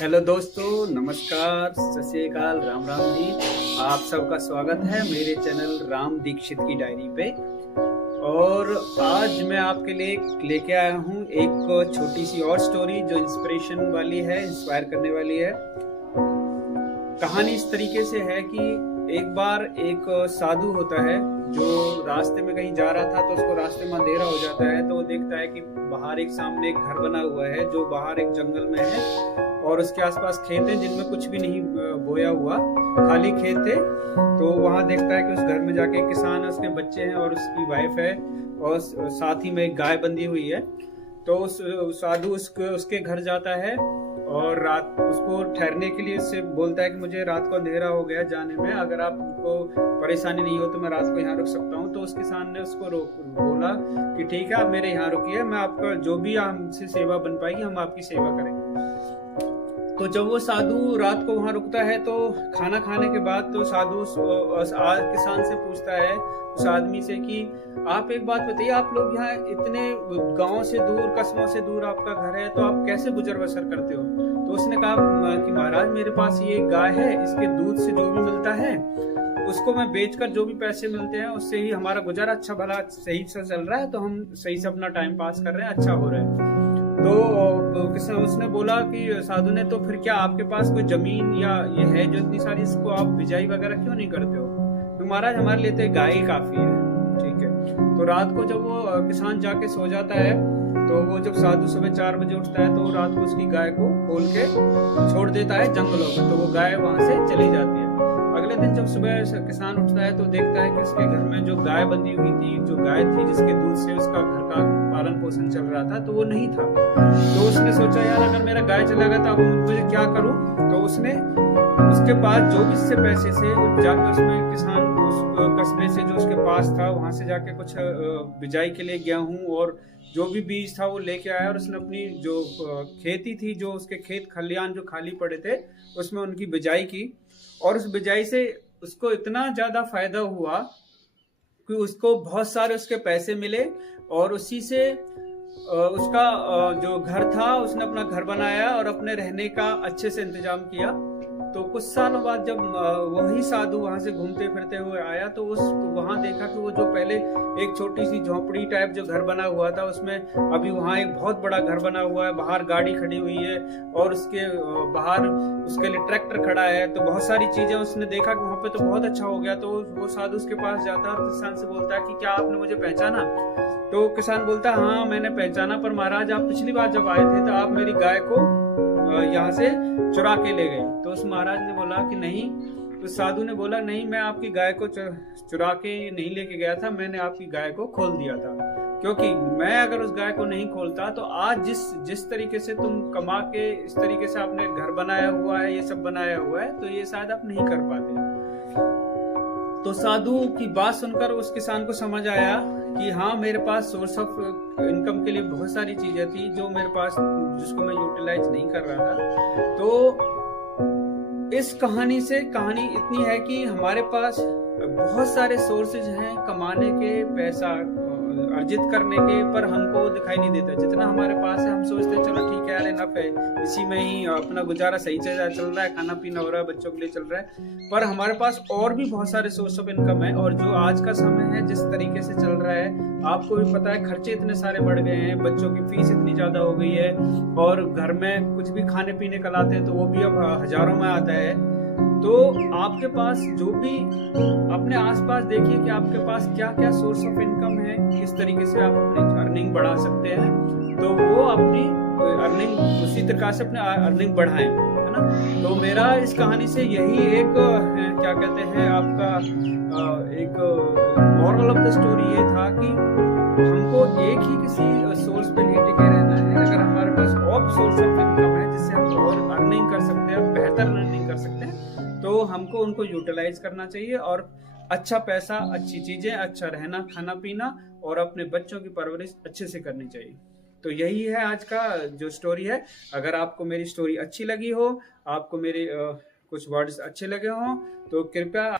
Hello दोस्तों, नमस्कार, सत श्री अकाल, राम राम जी। आप सबका स्वागत है मेरे चैनल राम दीक्षित की डायरी पे। और आज मैं आपके लिए लेके आया हूँ एक छोटी सी और स्टोरी जो इंस्पिरेशन वाली है, इंस्पायर करने वाली है। कहानी इस तरीके से है कि एक बार एक साधु होता है जो रास्ते में कहीं जा रहा था, तो उसको रास्ते में अंधेरा हो जाता है। तो वो देखता है कि बाहर एक सामने एक घर बना हुआ है जो बाहर एक जंगल में है और उसके आसपास खेत हैं जिनमें कुछ भी नहीं बोया हुआ, खाली खेत थे। तो वहां देखता है कि उस घर में जाके एक किसान है, उसके बच्चे हैं और उसकी वाइफ है और साथ ही में एक गाय बंधी हुई है। तो उस साधु उसके घर जाता है और रात उसको ठहरने के लिए उससे बोलता है कि मुझे रात को अंधेरा हो गया जाने में, अगर आपको परेशानी नहीं हो तो मैं रात को यहाँ रुक सकता हूँ। तो उस किसान ने उसको बोला कि ठीक है, आप मेरे यहाँ रुकिए, मैं आपका जो भी हमसे सेवा बन पाएगी हम आपकी सेवा करेंगे। तो जब वो साधु रात को वहां रुकता है तो खाना खाने के बाद तो साधु किसान से पूछता है उस आदमी से कि आप एक बात बताइए, आप लोग यहाँ इतने गांव से दूर, कस्बों से दूर आपका घर है, तो आप कैसे गुजर बसर करते हो? तो उसने कहा कि महाराज, मेरे पास ये गाय है, इसके दूध से जो भी मिलता है उसको मैं बेचकर जो भी पैसे मिलते हैं उससे ही हमारा गुजारा अच्छा भला सही से चल रहा है। तो हम सही से अपना टाइम पास कर रहे हैं, अच्छा हो रहा है। तो उसने बोला कि साधु ने, तो फिर क्या आपके पास कोई जमीन या ये है जो इतनी सारी, इसको आप बिजाई वगैरह क्यों नहीं करते हो? तो महाराज, हमारे लिए तो गाय ही काफी है। ठीक है। तो रात को जब वो किसान जाके सो जाता है तो वो जब साधु सुबह 4 बजे उठता है तो रात को उसकी गाय को खोल के छोड़ देता है जंगलों में। तो वो गाय वहां से चली जाती है। अगले दिन जब सुबह किसान उठता है तो देखता है कि उसके घर में जो गाय बंधी हुई थी, जो गाय थी जिसके दूध से उसका घर का पालन पोषण चल रहा था, तो वो नहीं था। तो उसने सोचा, यार अगर मेरा गाय चला गया तो अब मुझे क्या करूं? तो उसने उसके पास जो भी इससे पैसे से जाकर उसमें किसान उस कस्बे से जो उसके पास था वहां से जाके कुछ बिजाई के लिए गेहूं और जो भी बीज था वो लेके आया और उसने अपनी जो खेती थी, जो उसके खेत खलियान जो खाली पड़े थे, उसमें उनकी बिजाई की। और उस बिजाई से उसको इतना ज्यादा फायदा हुआ कि उसको बहुत सारे उसके पैसे मिले और उसी से उसका जो घर था उसने अपना घर बनाया और अपने रहने का अच्छे से इंतजाम किया। तो कुछ सालों बाद जब वही साधु वहां से घूमते फिरते हुए आया तो वहां देखा कि वो जो पहले एक छोटी सी झोपड़ी टाइप जो घर बना हुआ था, उसमें अभी वहां एक बहुत बड़ा घर बना हुआ है, बाहर गाड़ी खड़ी हुई है और उसके बाहर उसके लिए ट्रैक्टर खड़ा है। तो बहुत सारी चीजें उसने देखा कि वहां पे तो बहुत अच्छा हो गया। तो वो साधु उसके पास जाता है और किसान से बोलता है कि क्या आपने मुझे पहचाना? तो किसान बोलता है, हाँ मैंने पहचाना, पर महाराज आप पिछली बार जब आए थे तो आप मेरी गाय को यहाँ से चुरा के ले गए। तो उस महाराज ने बोला कि नहीं। तो साधु ने बोला, नहीं, मैं आपकी गाय को चुरा के नहीं लेके गया था, मैंने आपकी गाय को खोल दिया था। क्योंकि मैं अगर उस गाय को नहीं खोलता तो आज जिस तरीके से तुम कमा के इस तरीके से आपने घर बनाया हुआ है, ये सब बनाया हुआ है, तो ये शायद आप नहीं कर पाते। तो साधु की बात सुनकर उस किसान को समझ आया कि हाँ, मेरे पास सोर्स ऑफ इनकम के लिए बहुत सारी चीजें थी जो मेरे पास, जिसको मैं यूटिलाइज नहीं कर रहा था। तो इस कहानी से कहानी इतनी है कि हमारे पास बहुत सारे सोर्सेज हैं कमाने के, पैसा अर्जित करने के, पर हमको दिखाई नहीं देता। जितना हमारे पास है हम सोचते हैं चलो ठीक है यार, इनफ है, इसी में ही अपना गुजारा सही चल रहा है, खाना पीना हो रहा है, बच्चों के लिए चल रहा है। पर हमारे पास और भी बहुत सारे सोर्स ऑफ इनकम है। और जो आज का समय है जिस तरीके से चल रहा है, आपको भी पता है, खर्चे इतने सारे बढ़ गए हैं, बच्चों की फीस इतनी ज्यादा हो गई है और घर में कुछ भी खाने पीने का लाते हैं तो वो भी अब हजारों में आता है। तो आपके पास जो भी, अपने आसपास देखिए कि आपके पास क्या क्या सोर्स ऑफ इनकम है, किस तरीके से आप अपनी अर्निंग बढ़ा सकते हैं। तो वो अपनी अर्निंग उसी तरह से अपने अर्निंग बढ़ाएं, है ना। तो मेरा इस कहानी से यही एक क्या कहते हैं आपका एक मॉरल ऑफ द स्टोरी ये था कि हमको एक ही किसी सोर्स पे नहीं टिके रहना है। अगर हमारे पास और सोर्स ऑफ इनकम है जिससे हम और अर्निंग कर सकते हैं, बेहतर अर्निंग कर सकते हैं, तो हमको उनको यूटिलाइज करना चाहिए और अच्छा पैसा, अच्छी चीजें, अच्छा रहना, खाना पीना और अपने बच्चों की परवरिश अच्छे से करनी चाहिए। तो यही है आज का जो स्टोरी है। अगर आपको मेरी स्टोरी अच्छी लगी हो, आपको मेरे कुछ वर्ड्स अच्छे लगे हों, तो कृपया